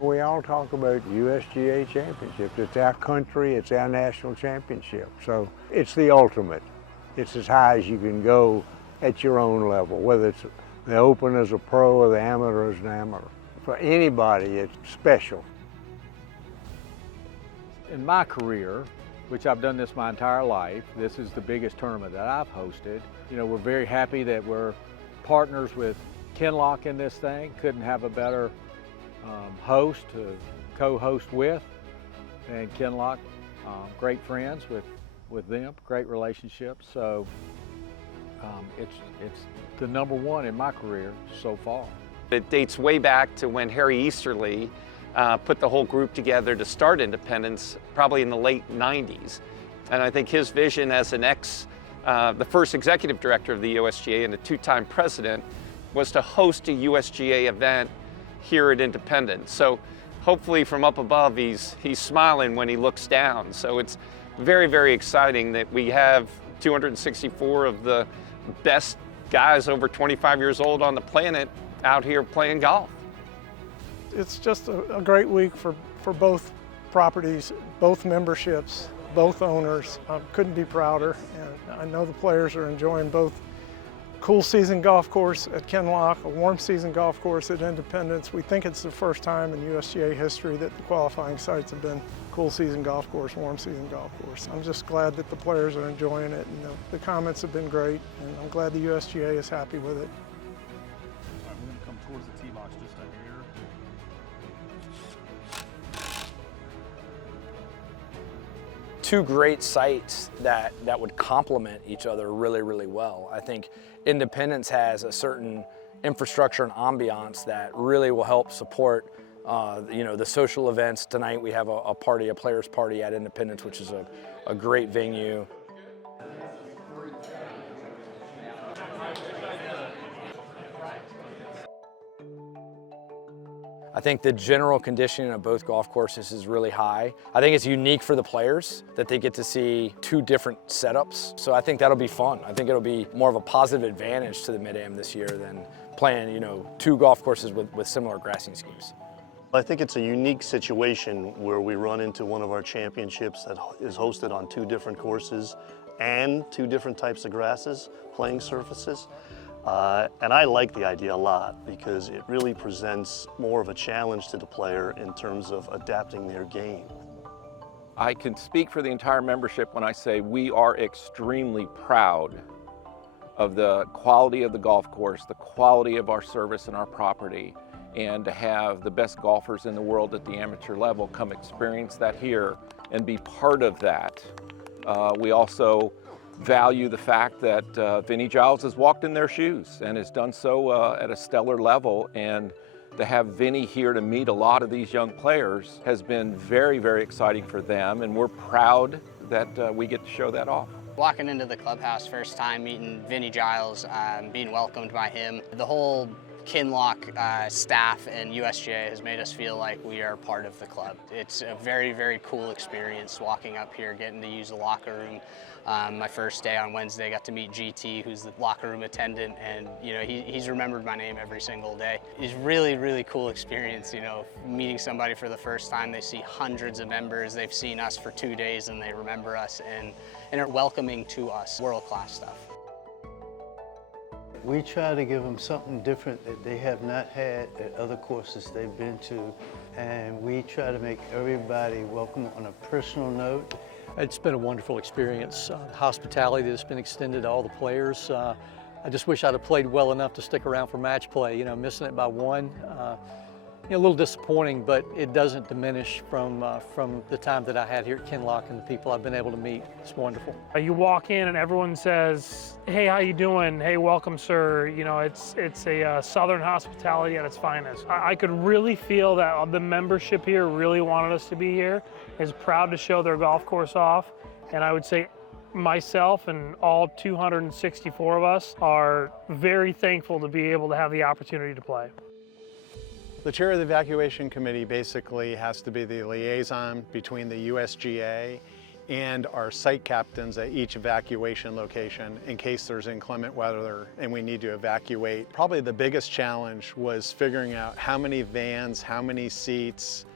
We all talk about USGA championships. It's our country, it's our national championship. So it's the ultimate. It's as high as you can go at your own level, whether it's the Open as a pro or the amateur as an amateur. For anybody, it's special. In my career, which I've done this my entire life, this is the biggest tournament that I've hosted. You know, we're very happy that we're partners with Kinloch in this thing. Couldn't have a better host to co-host with than Kinloch. Great friends with them, great relationships. So it's the number one in my career so far. It dates way back to when Harry Easterly put the whole group together to start Independence, probably in the late 90s. And I think his vision as the first executive director of the USGA and a two-time president was to host a USGA event here at Independence. So hopefully from up above, he's smiling when he looks down. So it's very, very exciting that we have 264 of the best guys over 25 years old on the planet out here playing golf. It's just a great week for both properties, both memberships, both owners. I couldn't be prouder, and I know the players are enjoying both cool season golf course at Kinloch, a warm season golf course at Independence. We think it's the first time in USGA history that the qualifying sites have been cool season golf course, warm season golf course. I'm just glad that the players are enjoying it, and the comments have been great, and I'm glad the USGA is happy with it. We're going to come towards the tee box just over here. Two great sites that would complement each other really, really well. I think Independence has a certain infrastructure and ambiance that really will help support the social events. Tonight we have a players party at Independence, which is a great venue. I think the general conditioning of both golf courses is really high. I think it's unique for the players that they get to see two different setups. So I think that'll be fun. I think it'll be more of a positive advantage to the Mid-Am this year than playing, two golf courses with similar grassing schemes. I think it's a unique situation where we run into one of our championships that is hosted on two different courses and two different types of grasses, playing surfaces. And I like the idea a lot because it really presents more of a challenge to the player in terms of adapting their game. I can speak for the entire membership when I say we are extremely proud of the quality of the golf course, the quality of our service and our property, and to have the best golfers in the world at the amateur level come experience that here and be part of that. We also value the fact that Vinnie Giles has walked in their shoes and has done so at a stellar level, and to have Vinnie here to meet a lot of these young players has been very, very exciting for them, and we're proud that we get to show that off. Walking into the clubhouse first time, meeting Vinnie Giles, being welcomed by him, the whole Kinloch staff and USGA has made us feel like we are part of the club. It's a very, very cool experience walking up here, getting to use the locker room. My first day on Wednesday, I got to meet GT, who's the locker room attendant, and he's remembered my name every single day. It's really, really cool experience, meeting somebody for the first time. They see hundreds of members, they've seen us for 2 days, and they remember us and are welcoming to us. World-class stuff. We try to give them something different that they have not had at other courses they've been to, and we try to make everybody welcome on a personal note. It's been a wonderful experience. Hospitality that's been extended to all the players. I just wish I'd have played well enough to stick around for match play. Missing it by one, a little disappointing, but it doesn't diminish from the time that I had here at Kinloch and the people I've been able to meet. It's wonderful. You walk in and everyone says, "Hey, how you doing? Hey, welcome, sir." It's a Southern hospitality at its finest. I could really feel that the membership here really wanted us to be here, is proud to show their golf course off, and I would say myself and all 264 of us are very thankful to be able to have the opportunity to play. The chair of the evacuation committee basically has to be the liaison between the USGA and our site captains at each evacuation location in case there's inclement weather and we need to evacuate. Probably the biggest challenge was figuring out how many vans, how many seats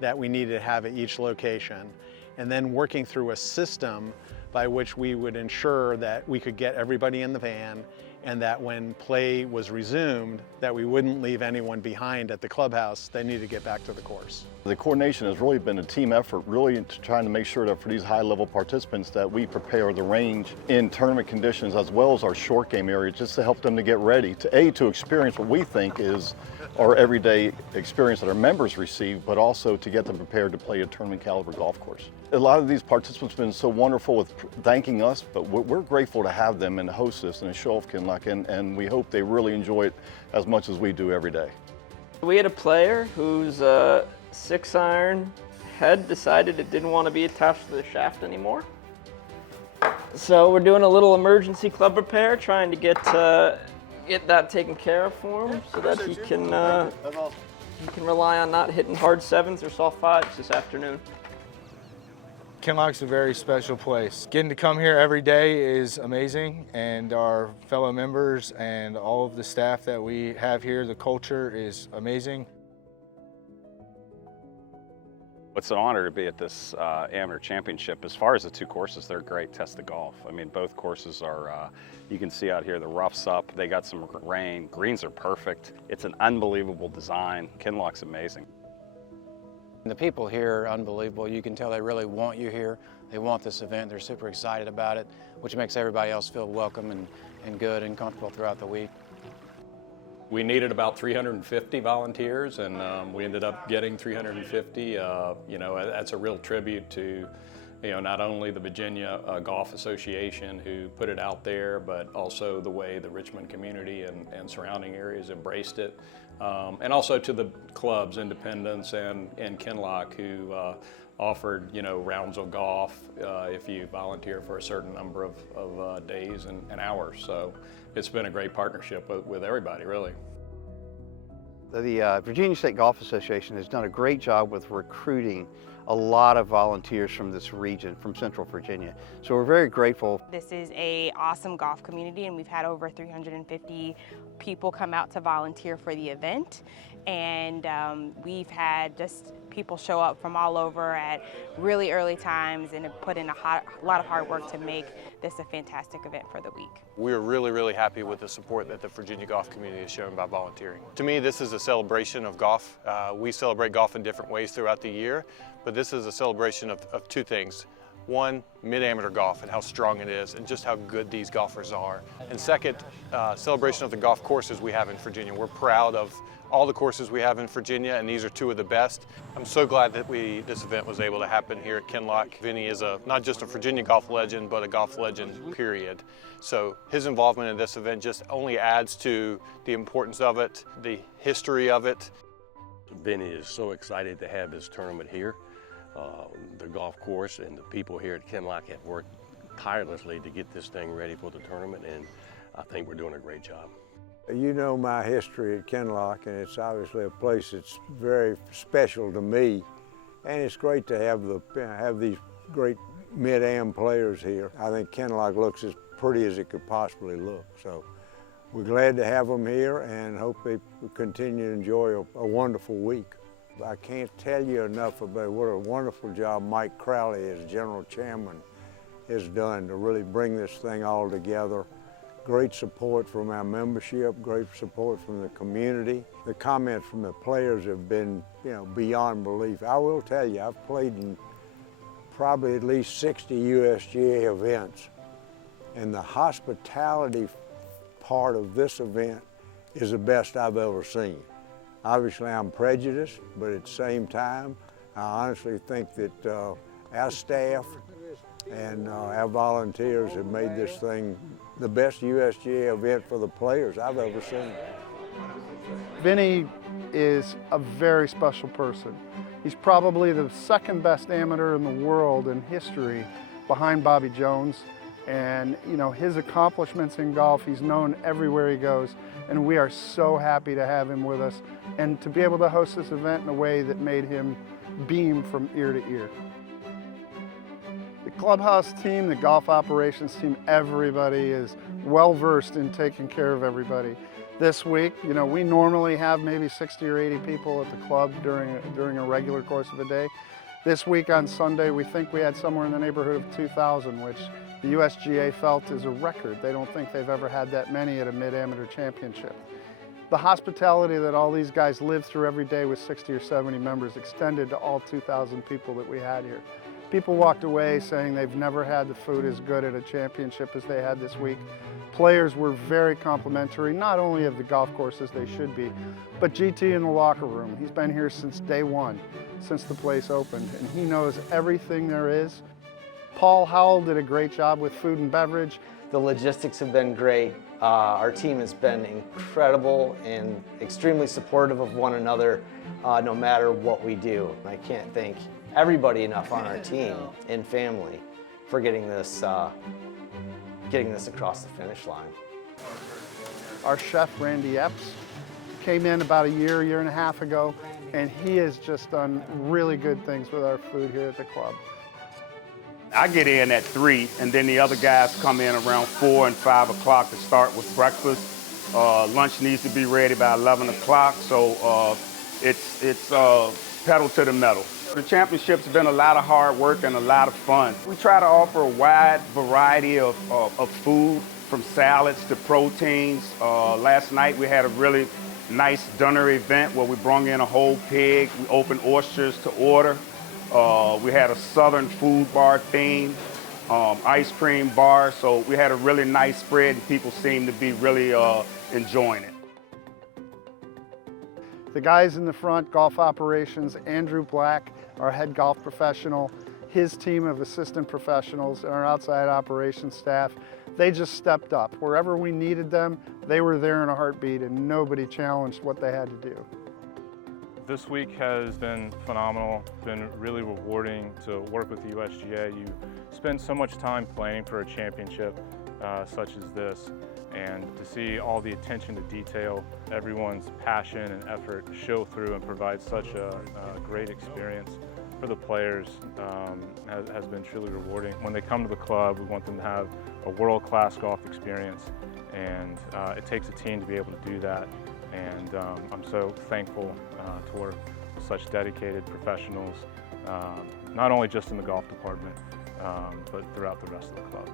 that we needed to have at each location, and then working through a system by which we would ensure that we could get everybody in the van and that when play was resumed, that we wouldn't leave anyone behind at the clubhouse that needed to get back to the course. The coordination has really been a team effort, really trying to make sure that for these high-level participants that we prepare the range in tournament conditions as well as our short game area, just to help them to get ready to experience what we think is our everyday experience that our members receive, but also to get them prepared to play a tournament caliber golf course. A lot of these participants have been so wonderful with thanking us, but we're grateful to have them and to host this and a show of Kinloch, and we hope they really enjoy it as much as we do every day. We had a player whose 6-iron head decided it didn't want to be attached to the shaft anymore. So we're doing a little emergency club repair, trying to get that taken care of for him so that he can rely on not hitting hard 7s or soft 5s this afternoon. Kinloch's a very special place. Getting to come here every day is amazing, and our fellow members and all of the staff that we have here, the culture is amazing. It's an honor to be at this amateur championship. As far as the two courses, they're great test of golf. I mean, both courses are, you can see out here, the rough's up, they got some rain, greens are perfect. It's an unbelievable design. Kinloch's amazing. The people here are unbelievable. You can tell they really want you here. They want this event. They're super excited about it, which makes everybody else feel welcome and good and comfortable throughout the week. We needed about 350 volunteers, and we ended up getting 350. You know, that's a real tribute to, you know, not only the Virginia Golf Association who put it out there, but also the way the Richmond community and surrounding areas embraced it. And also to the clubs, Independence and Kinloch, who offered, you know, rounds of golf if you volunteer for a certain number of days and hours. So it's been a great partnership with everybody, really. The Virginia State Golf Association has done a great job with recruiting a lot of volunteers from this region, from Central Virginia. So we're very grateful. This is an awesome golf community, and we've had over 350 people come out to volunteer for the event. And we've had just people show up from all over at really early times and have put in a lot of hard work to make this a fantastic event for the week. We're really happy with the support that the Virginia golf community has shown by volunteering. To me, this is a celebration of golf. We celebrate golf in different ways throughout the year, but this is a celebration of two things. One, mid-amateur golf and how strong it is and just how good these golfers are. And second, celebration of the golf courses we have in Virginia. We're proud of all the courses we have in Virginia, and these are two of the best. I'm so glad that this event was able to happen here at Kinloch. Vinny is not just a Virginia golf legend, but a golf legend, period. So his involvement in this event just only adds to the importance of it, the history of it. Vinny is so excited to have this tournament here. The golf course and the people here at Kinloch have worked tirelessly to get this thing ready for the tournament, and I think we're doing a great job. You know my history at Kinloch, and it's obviously a place that's very special to me, and it's great to have these great mid-am players here. I think Kinloch looks as pretty as it could possibly look, so we're glad to have them here and hope they continue to enjoy a wonderful week. I can't tell you enough about what a wonderful job Mike Crowley as General Chairman has done to really bring this thing all together. Great support from our membership, great support from the community. The comments from the players have been, you know, beyond belief. I will tell you, I've played in probably at least 60 USGA events, and the hospitality part of this event is the best I've ever seen. Obviously, I'm prejudiced, but at the same time, I honestly think that our staff and our volunteers have made this thing the best USGA event for the players I've ever seen. Vinny is a very special person. He's probably the second best amateur in the world in history behind Bobby Jones. And you know, his accomplishments in golf, he's known everywhere he goes. And we are so happy to have him with us and to be able to host this event in a way that made him beam from ear to ear. The clubhouse team, the golf operations team, everybody is well versed in taking care of everybody. This week, you know, we normally have maybe 60 or 80 people at the club during a regular course of a day. This week on Sunday, we think we had somewhere in the neighborhood of 2,000, which the USGA felt is a record. They don't think they've ever had that many at a mid-amateur championship. The hospitality that all these guys live through every day with 60 or 70 members extended to all 2,000 people that we had here. People walked away saying they've never had the food as good at a championship as they had this week. Players were very complimentary, not only of the golf course as they should be, but GT in the locker room. He's been here since day one, since the place opened, and he knows everything there is. Paul Howell did a great job with food and beverage. The logistics have been great. Our team has been incredible and extremely supportive of one another no matter what we do. I can't thank everybody enough on our team and family for getting this across the finish line. Our chef, Randy Epps, came in about a year and a half ago, and he has just done really good things with our food here at the club. I get in at 3, and then the other guys come in around 4 and 5 o'clock to start with breakfast. Lunch needs to be ready by 11 o'clock, so it's pedal to the metal. The championship's been a lot of hard work and a lot of fun. We try to offer a wide variety of food, from salads to proteins. Last night we had a really nice dinner event where we brought in a whole pig. We opened oysters to order. We had a southern food bar theme, ice cream bar, so we had a really nice spread and people seemed to be really enjoying it. The guys in the front, golf operations, Andrew Black, our head golf professional, his team of assistant professionals, and our outside operations staff, they just stepped up. Wherever we needed them, they were there in a heartbeat and nobody challenged what they had to do. This week has been phenomenal. It's been really rewarding to work with the USGA. You spend so much time planning for a championship such as this, and to see all the attention to detail, everyone's passion and effort show through and provide such a great experience for the players has been truly rewarding. When they come to the club, we want them to have a world-class golf experience, and it takes a team to be able to do that. And I'm so thankful to work with such dedicated professionals, not only just in the golf department, but throughout the rest of the club.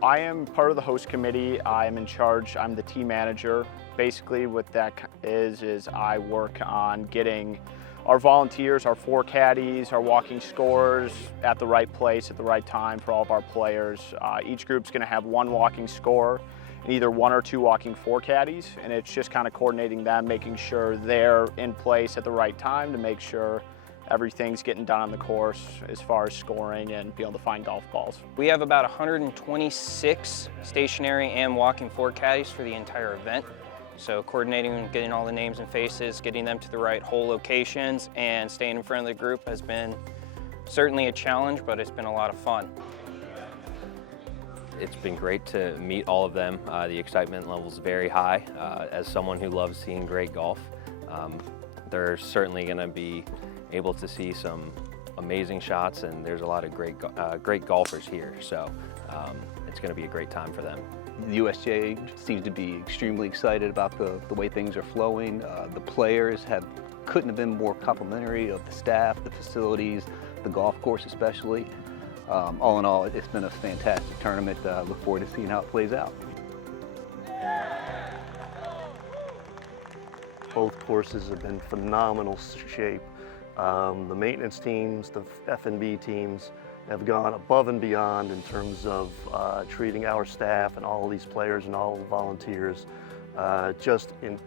I am part of the host committee. I'm in charge. I'm the team manager. Basically what that is I work on getting our volunteers, our 4 caddies, our walking scores at the right place at the right time for all of our players. Each group's going to have 1 walking score and either 1 or 2 walking 4 caddies, and it's just kind of coordinating them, making sure they're in place at the right time to make sure everything's getting done on the course as far as scoring and be able to find golf balls. We have about 126 stationary and walking 4 caddies for the entire event. So coordinating and getting all the names and faces, getting them to the right hole locations, and staying in front of the group has been certainly a challenge, but it's been a lot of fun. It's been great to meet all of them. The excitement level is very high. As someone who loves seeing great golf, they're certainly going to be able to see some amazing shots, and there's a lot of great golfers here. So it's going to be a great time for them. The USGA seems to be extremely excited about the way things are flowing. The players couldn't have been more complimentary of the staff, the facilities, the golf course especially. All in all, it's been a fantastic tournament. Look forward to seeing how it plays out. Both courses have been phenomenal shape. The maintenance teams, the F&B teams have gone above and beyond in terms of treating our staff and all of these players and all the volunteers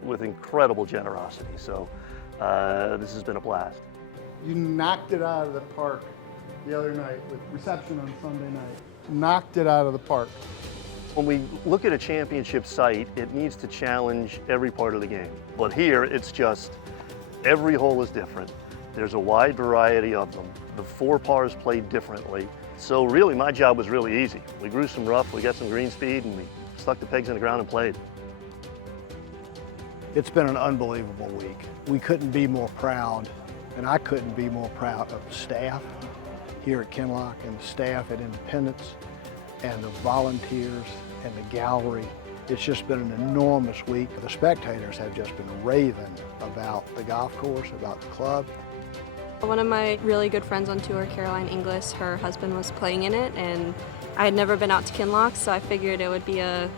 with incredible generosity. So this has been a blast. You knocked it out of the park the other night with reception on Sunday night. Knocked it out of the park. When we look at a championship site, it needs to challenge every part of the game. But here, it's just every hole is different. There's a wide variety of them. The 4 pars played differently. So really, my job was really easy. We grew some rough, we got some green speed, and we stuck the pegs in the ground and played. It's been an unbelievable week. We couldn't be more proud, and I couldn't be more proud of the staff, here at Kinloch and the staff at Independence and the volunteers and the gallery. It's just been an enormous week. The spectators have just been raving about the golf course, about the club. One of my really good friends on tour, Caroline Inglis, her husband was playing in it, and I had never been out to Kinloch, so I figured it would be a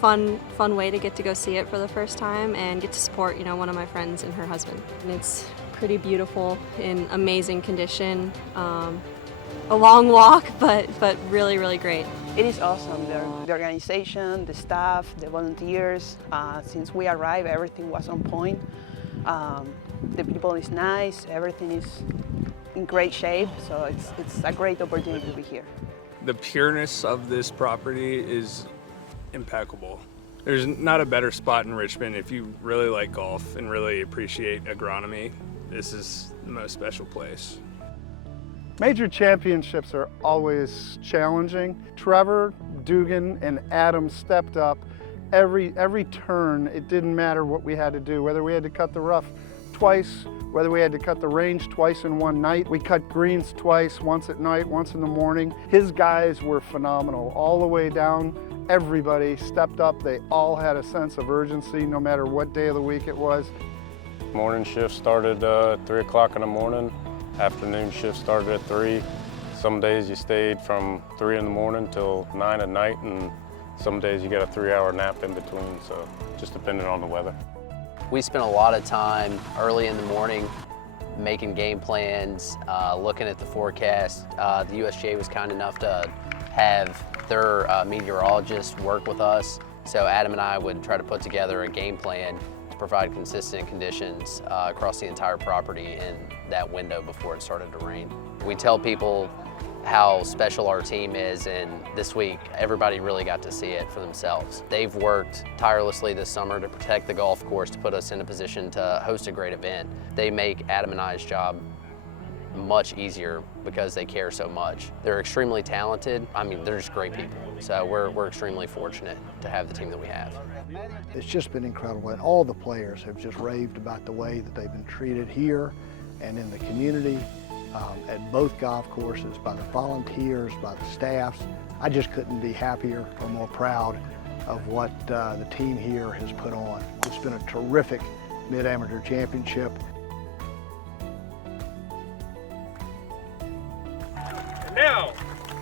fun way to get to go see it for the first time and get to support, one of my friends and her husband. And it's pretty beautiful, in amazing condition. A long walk, but really, really great. It is awesome. The organization, the staff, the volunteers. Since we arrived, everything was on point. The people is nice. Everything is in great shape. So it's a great opportunity to be here. The pureness of this property is impeccable. There's not a better spot in Richmond if you really like golf and really appreciate agronomy. This is the most special place. Major championships are always challenging. Trevor, Dugan, and Adam stepped up every turn. It didn't matter what we had to do, whether we had to cut the rough twice, whether we had to cut the range twice in one night. We cut greens twice, once at night, once in the morning. His guys were phenomenal. All the way down, everybody stepped up. They all had a sense of urgency, no matter what day of the week it was. Morning shift started at 3 o'clock in the morning. Afternoon shift started at 3. Some days you stayed from 3 in the morning till 9 at night, and some days you get a 3-hour nap in between, so just depending on the weather. We spent a lot of time early in the morning making game plans, looking at the forecast. The USGA was kind enough to have their meteorologist work with us, so Adam and I would try to put together a game plan to provide consistent conditions across the entire property in that window before it started to rain. We tell people how special our team is, and this week everybody really got to see it for themselves. They've worked tirelessly this summer to protect the golf course, to put us in a position to host a great event. They make Adam and I's job much easier because they care so much. They're extremely talented. I mean, they're just great people. So we're extremely fortunate to have the team that we have. It's just been incredible, and all the players have just raved about the way that they've been treated here and in the community, at both golf courses, by the volunteers, by the staffs. I just couldn't be happier or more proud of what the team here has put on. It's been a terrific mid-amateur championship. And now,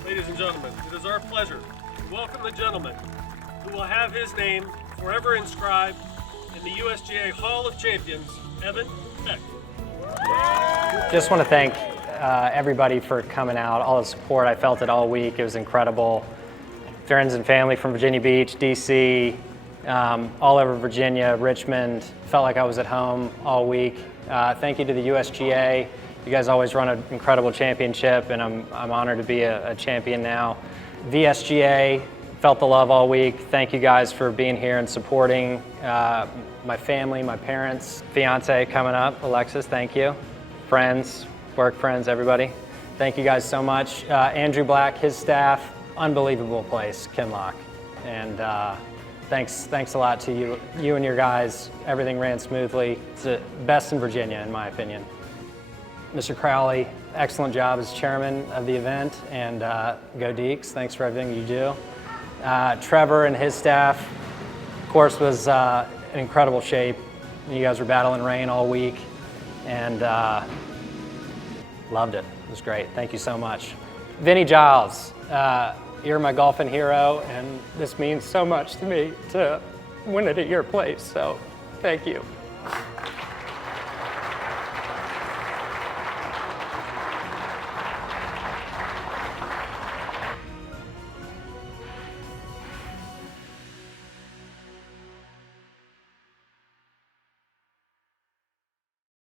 ladies and gentlemen, it is our pleasure to welcome the gentleman who will have his name forever inscribed in the USGA Hall of Champions, Evan Beck. Just want to thank everybody for coming out, all the support. I felt it all week. It was incredible. Friends and family from Virginia Beach, DC, all over Virginia, Richmond. Felt like I was at home all week. Thank you to the USGA. You guys always run an incredible championship, and I'm honored to be a champion now. VSGA, felt the love all week. Thank you guys for being here and supporting my family, my parents, fiance coming up, Alexis, thank you. Friends, work friends, everybody. Thank you guys so much. Andrew Black, his staff, unbelievable place, Kinloch. And thanks a lot to you and your guys. Everything ran smoothly. It's the best in Virginia, in my opinion. Mr. Crowley, excellent job as chairman of the event, and go Deeks, thanks for everything you do. Trevor and his staff, of course, was in incredible shape. You guys were battling rain all week, and loved it. It was great. Thank you so much. Vinny Giles, you're my golfing hero, and this means so much to me to win it at your place, so thank you.